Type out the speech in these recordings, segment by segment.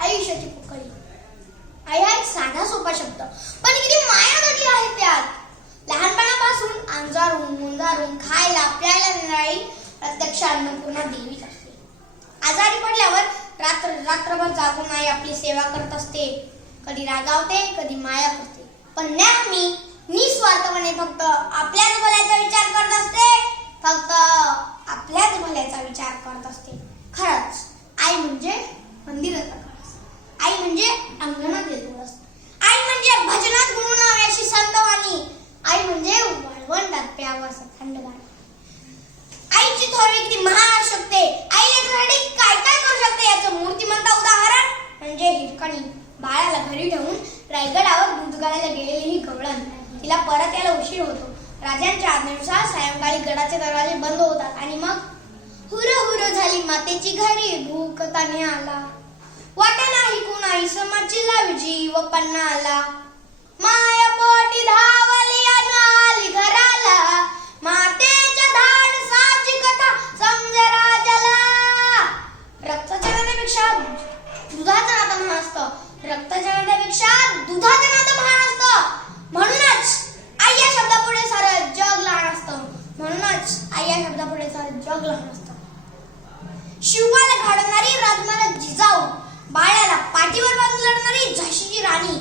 आयुष्याची पोकळी. आई हा एक साधा सोपा शब्द, पण किती माया दडली आहे त्यात. लहानपणापासून अंजारून मुंजारून खायला प्यायला देणारी प्रत्यक्ष अन्नपूर्णा देवीच असते. आजारी पडल्यावर रात्रभर जागून आई आपली सेवा करत असते. कधी रागावते, कधी माया करते, पण नेहमी निस्वार्थपणे फक्त आपल्याच भल्याचा विचार करत असते. फक्त आपल्याच भल्याचा विचार करत असते. खरंच आई म्हणजे मंदिराचा कळस, आई म्हणजे अंगणातील तुळस, आई म्हणजे भजनात गुणुनाव्याशी संतवाणी, आई म्हणजे वाळवंटात प्यावं असं थंडगार. आईची थोरवी किती महान शकते, आई लेकरासाठी काय काय करू शकते याचं मूर्तिमंत उदाहरण म्हणजे हिरकणी. बाळाला घरी ठेवून रायगडावर दूध गाळायला गेलेली ही गवळण. तिला परत यायला उशीर होतो. राजांच्या आज्ञेनुसार सायंकाळी गडाचे दरवाजे बंद होतात आणि मग हुर झाली मातेची घरी भूक ताने आला. वाटा नाही कुणाही समाची लावी जीव पन्ना आला. माया पोटी धावली आली घराला, मातेच्या धाडसाची कथा समजे राजाला. रक्ताच्या नात्यापेक्षा दुधाचं नातं महान असतं. रक्ताच्या नात्यापेक्षा दुधाचं नातं महान असतं. म्हणूनच आई या शब्दापुढे सारं जग लहान असतं. म्हणूनच आई या शब्दापुढे सारं जग लहान असतं. शिवबाला घडवणारी राजमाता जिजाऊ, बाळाला पाठीवर बांधून लढणारी झाशीची राणी,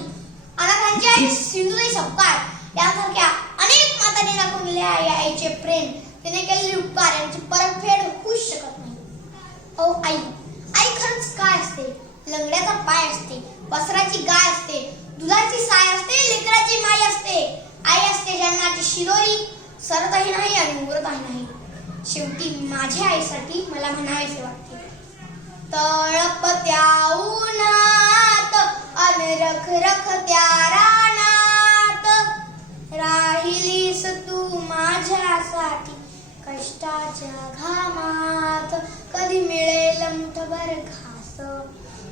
अनाथांची आई सिंधुताई सपकाळ यासारख्या अनेक मातांनी दाखवून दिले आहे आईचे प्रेम. तिने केलेले उपकार यांची परतफेड होऊच शकत नाही. हो आई, आई खरंच काय असते? लंगड्याचा पाय असते, वस्त्राची गाय असते, दुधाची साय असते, लेकराची माई असते. आई असते जन्माची शिरोई, सरतही नाही आणि उरतही नाही. शेवटी माझ्या आईसाठी मला म्हणावेसे वाटते, तळपत्या उन्हात अन रखरखत्या रानात, राहिलीस तू माझ्यासाठी कष्टाच्या घामात. कधी मिळेल मुठभर घास,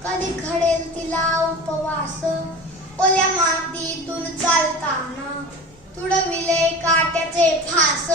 कधी घडेल तिला उपवास. ओल्या मातीतून चालताना तुडविले काट्याचे फास.